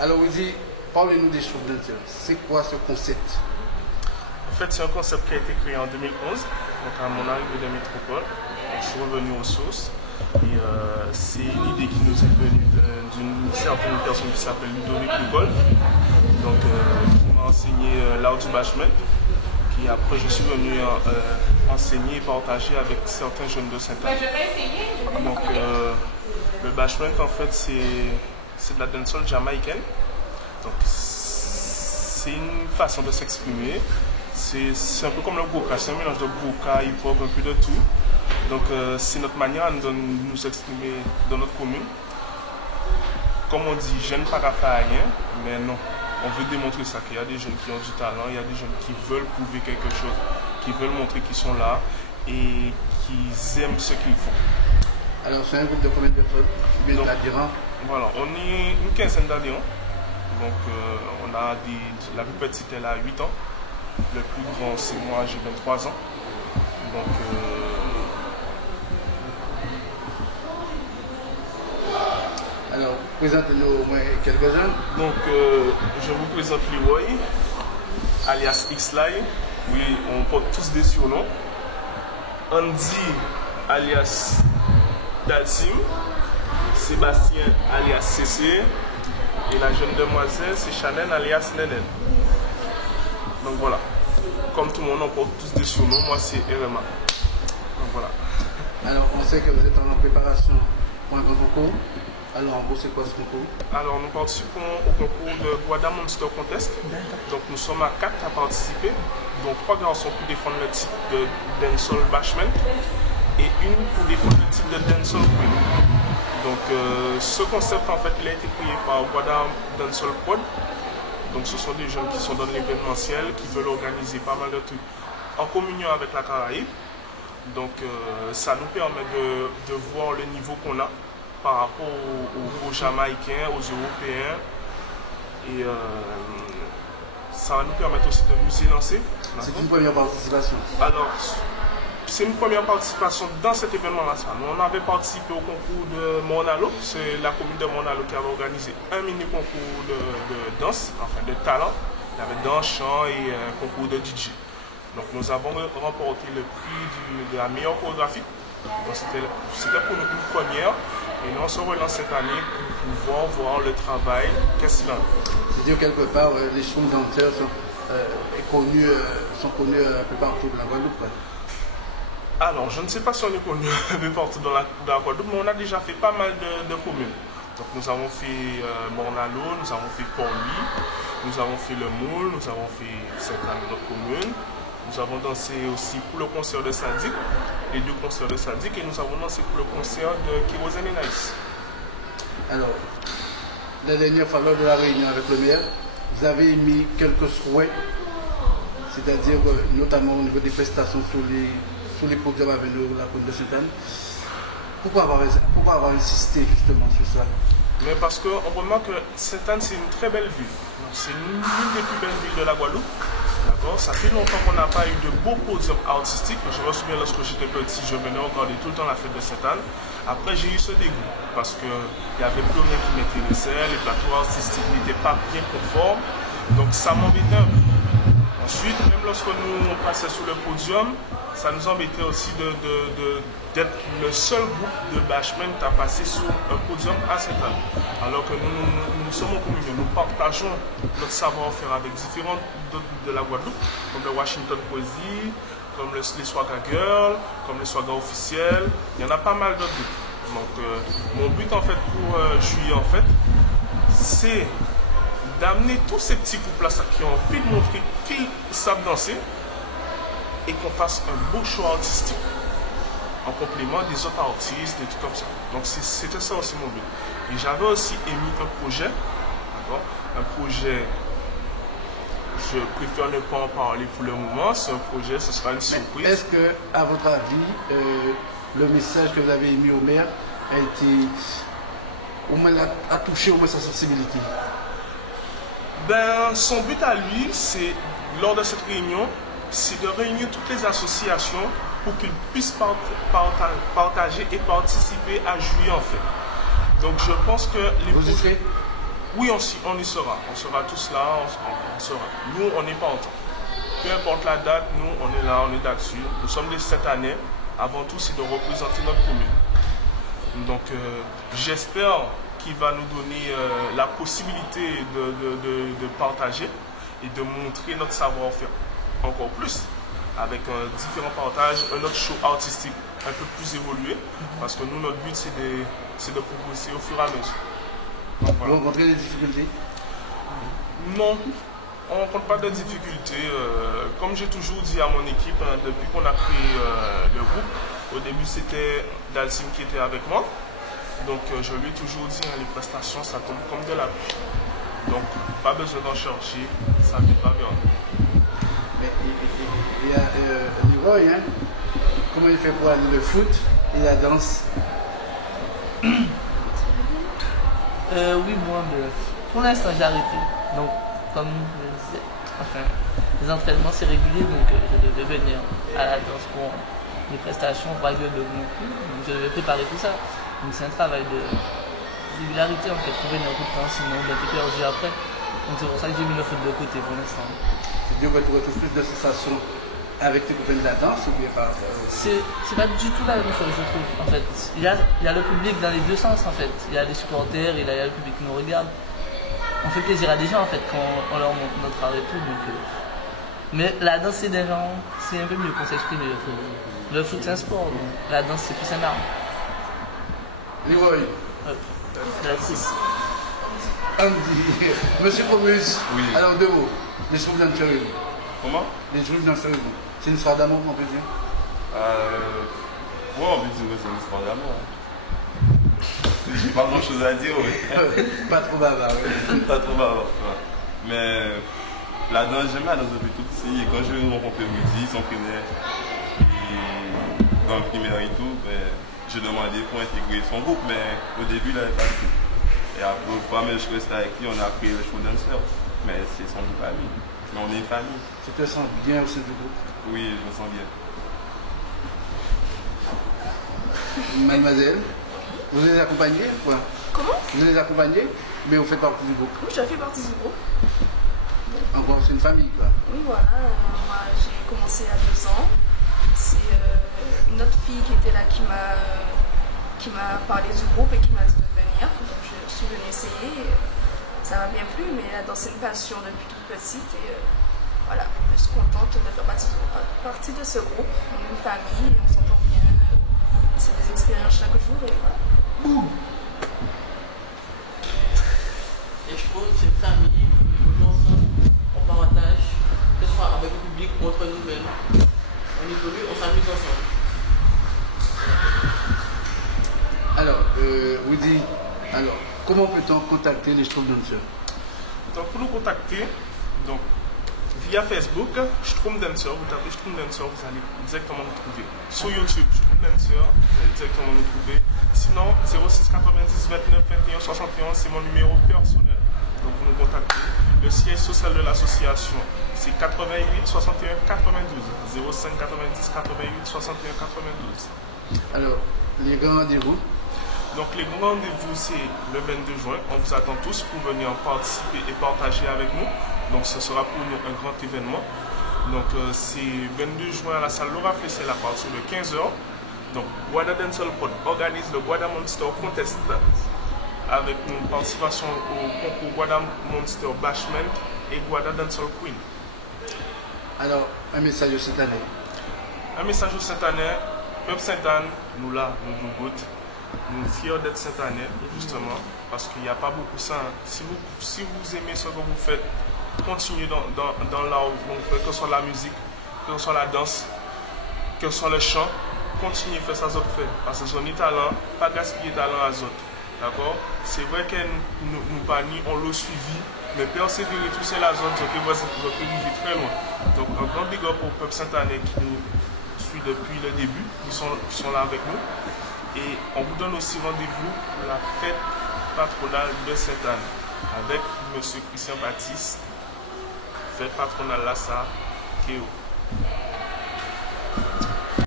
Alors, Wizi, parlez-nous des chauves danseurs. C'est quoi ce concept? En fait, c'est un concept qui a été créé en 2011, donc à mon arrivée de métropole. Je suis revenu aux sources. Et c'est une idée qui nous est venue d'une certaine personne qui s'appelle Ludovic Nicole, donc qui m'a enseigné l'art du bashment. Et après, je suis venu enseigner et partager avec certains jeunes de Sainte-Anne. Donc, le bashment, en fait, c'est de la dancehall jamaïcaine. Donc, c'est une façon de s'exprimer. C'est un peu comme le goka, c'est un mélange de goka, hip-hop, un peu de tout. Donc, c'est notre manière de nous exprimer dans notre commune. Comme on dit, je ne pas faire rien, mais non. On veut démontrer ça, qu'il y a des jeunes qui ont du talent, il y a des jeunes qui veulent prouver quelque chose, qui veulent montrer qu'ils sont là et qu'ils aiment ce qu'ils font. Alors, c'est un groupe de combien de personnes? D'adhérents? Voilà, on est une quinzaine d'adhérents. Donc, on a la plus petite, elle a 8 ans. Le plus grand, c'est moi, j'ai 23 ans. Donc, alors, présentez-nous au moins quelques-uns. Donc, je vous présente Leroy, alias X-Lie. Oui, on porte tous des surnoms. Andy, alias Dalsim. Sébastien, alias CC. Et la jeune demoiselle, c'est Chanel, alias Nenen. Donc voilà. Comme tout le monde, on porte tous des surnoms. Moi, c'est RMA. Donc voilà. Alors, on sait que vous êtes en préparation pour un grand concours. Alors, en gros, c'est quoi ce concours? Alors, nous participons au concours de Guada Monster Contest. Donc, nous sommes à 4 à participer. Donc, 3 garçons pour défendre le titre de Dancehall Bashment et une pour défendre le titre de Dancehall Queen. Donc, ce concept, en fait, il a été créé par Guada Dancehall Prod. Donc, ce sont des jeunes qui sont dans l'événementiel, qui veulent organiser pas mal de trucs en communion avec la Caraïbe. Donc, ça nous permet de voir le niveau qu'on a par rapport aux Jamaïcains, aux Européens. Et ça va nous permettre aussi de nous y lancer. C'est une première participation? Alors, c'est une première participation dans cet événement-là. On avait participé au concours de Monalo. C'est la commune de Monalo qui avait organisé un mini-concours de danse, enfin de talent. Il y avait danse, chant et un concours de DJ. Donc nous avons remporté le prix de la meilleure chorégraphie. C'était pour nous une première. Et nous on se relance cette année pour pouvoir voir le travail. Qu'est-ce qu'il en est? C'est-à-dire quelque part, les chauves danseurs sont connus un peu partout dans la Guadeloupe. Alors, je ne sais pas si on est connu un peu partout dans la Guadeloupe, mais on a déjà fait pas mal de communes. Donc nous avons fait Mornalo, nous avons fait Port-Louis, nous avons fait Le Moule, nous avons fait certaines autres communes. Nous avons dansé aussi pour le concert de Sadik, les 2 concerts de Sadik, et nous avons dansé pour le concert de Kérosène et Naïs. Alors, la dernière fois lors de la réunion avec le maire, vous avez émis quelques souhaits, c'est-à-dire notamment au niveau des prestations sur les podiums à venir de la commune de Sainte-Anne. Pourquoi avoir insisté justement sur ça? Mais parce qu'on remarque que Sainte-Anne, c'est une très belle ville. C'est l'une des plus belles villes de la Guadeloupe. Ça fait longtemps qu'on n'a pas eu de beaux podiums artistiques. Je me souviens lorsque j'étais petit, je venais regarder tout le temps la fête de Sainte-Anne. Après, j'ai eu ce dégoût parce qu'il n'y avait plus rien qui m'intéressait, les plateaux artistiques n'étaient pas bien conformes. Donc ça m'embêtait un peu. Ensuite, même lorsque nous passait sur le podium, ça nous embêtait aussi d'être le seul groupe de bashment à passer sur un podium à Sainte-Anne. Alors que nous sommes en communion, nous partageons notre savoir-faire avec différents groupes de la Guadeloupe, comme le Washington Poésie, comme les Swagga Girls, comme les Swagga Officiels. Il y en a pas mal d'autres groupes. Donc, mon but en fait pour juillet, en fait, c'est d'amener tous ces petits couples-là qui ont envie de montrer qu'ils savent danser et qu'on fasse un beau show artistique en complément des autres artistes, des trucs comme ça. Donc c'était ça aussi mon but. Et j'avais aussi émis un projet, un projet, je préfère ne pas en parler pour le moment, c'est un projet, ce sera une surprise. Est-ce que, à votre avis, le message que vous avez émis au maire a été, au moins, a touché au moins sa sensibilité? Ben, son but à lui, c'est, lors de cette réunion, c'est de réunir toutes les associations pour qu'ils puissent partager et participer à juillet en fait. Donc je pense que Vous y serez? Oui, on y sera. On sera tous là, on sera. Nous, on n'est pas en temps. Peu importe la date, nous, on est là, on est là-dessus. Nous sommes de cette année. Avant tout, c'est de représenter notre commune. Donc, j'espère qu'il va nous donner la possibilité de partager et de montrer notre savoir-faire encore plus, avec différents partages, un autre show artistique un peu plus évolué, parce que nous, notre but, c'est de progresser au fur et à mesure. Donc, voilà. Vous rencontrez des difficultés? Non, on ne rencontre pas de difficultés. Comme j'ai toujours dit à mon équipe, depuis qu'on a créé le groupe, au début, c'était Dalsim qui était avec moi. Donc, je lui ai toujours dit, les prestations, ça tombe comme de la pluie. Donc, pas besoin d'en chercher, ça vient pas vers nous. Mais il y a Leroy, hein? Comment il fait pour aller le foot et la danse? Oui, moi, pour l'instant, j'ai arrêté. Donc, comme je disais, enfin, les entraînements, c'est régulier, donc je devais venir à la danse pour les prestations, pas que de non plus. Donc, je devais préparer tout ça. Donc, c'est un travail de régularité, en fait. Il faut venir tout le temps, sinon, ben, t'es perdu après. Donc, c'est pour ça que j'ai mis le foot de côté pour l'instant. C'est-à-dire que tu retrouves plus de sensations avec tes copains de la danse ou bien pas? C'est pas du tout la même chose, je trouve. En fait, il y a le public dans les deux sens, en fait. Il y a les supporters et il y a le public qui nous regarde. On fait plaisir à des gens, en fait, quand on leur montre notre art et tout. Donc, mais la danse, c'est des gens, c'est un peu mieux pour s'exprimer, je trouve. Le foot, c'est un sport, donc la danse, c'est plus un art. Leroy. Andy. Monsieur Comus. Oui. Alors, deux mots. Les troubles dans le Comment? Les troubles dans le c'est une histoire d'amour, on peut dire? Ouais, on peut dire que c'est une histoire d'amour. J'ai pas grand chose à dire, oui. Pas trop bavard, oui. Pas trop bavard. Ouais. Mais la danse, j'aime la danse depuis tout petit. Et quand je rencontrais Woody, son primaire, et dans le primaire et tout, ben, j'ai demandé pour intégrer son groupe, mais au début, il n'avait pas le tout. Et après, au fur et à mesure que je restais avec lui, on a créé le show dancer. Mais c'est son groupe à lui. Mais on est une famille. Tu te sens bien au sein du groupe? Oui, je me sens bien. Mademoiselle, vous les accompagnez quoi? Comment? Vous les accompagnez, mais vous faites partie du groupe? Oui, je fais partie du groupe. Encore, c'est une famille quoi? Oui, voilà. Moi, j'ai commencé à 2 ans. C'est une autre fille qui était là qui m'a parlé du groupe et qui m'a dit de venir. Donc, je suis venue essayer. Ça m'a bien plu, mais la danse, c'est une passion depuis toute petite. Et voilà, je suis contente de faire partie de ce groupe. On est une famille, on s'entend bien. C'est des expériences chaque jour et voilà. Et je trouve que c'est une famille, on joue ensemble, on partage, que ce soit avec le public ou entre nous-mêmes. On évolue, on s'amuse ensemble. Alors, Woody, comment peut-on contacter les Schtroumpf Dansers? Donc, pour nous contacter, donc, via Facebook, Schtroumpf Dancer, vous tapez Schtroumpf Dancer, vous allez directement nous trouver. Sur YouTube, Schtroumpf Dancer, vous allez directement nous trouver. Sinon, 06 90 29 21 71, c'est mon numéro personnel. Donc, vous nous contactez. Le siège social de l'association, c'est 88 61 92. 05 90 88 61 92. Alors, les grands rendez-vous? Donc les grands rendez-vous, c'est le 22 juin. On vous attend tous pour venir participer et partager avec nous. Donc ce sera pour nous un grand événement. Donc c'est 22 juin à la salle Laura Flessel à partir de 15h. Donc Guada Dancehall Pod organise le Guada Monster Contest avec une participation au concours Guada Monster Bashment et Guada Dancehall Queen. Alors, un message de cette année? Un message de cette année, Peuple Sainte-Anne, nous là, nous goûtons. Nous sommes fiers d'être cette année, justement, parce qu'il n'y a pas beaucoup de ça. Si vous aimez ce que vous faites, continuez dans l'art où vous faites, que ce soit la musique, que ce soit la danse, que ce soit le chant, continuez à faire ça, vous faites. Parce que c'est un talent, pas gaspiller talent à autres. D'accord? C'est vrai que nous bannis, on l'a suivi, mais persévérer tous ces la zone, vous vivez très loin. Donc, un grand big up au peuple Sainte-Année qui nous suit depuis le début, qui sont là avec nous. Et on vous donne aussi rendez-vous pour la fête patronale de Sainte-Anne avec M. Christian Baptiste, fête patronale là, ça, Kéo.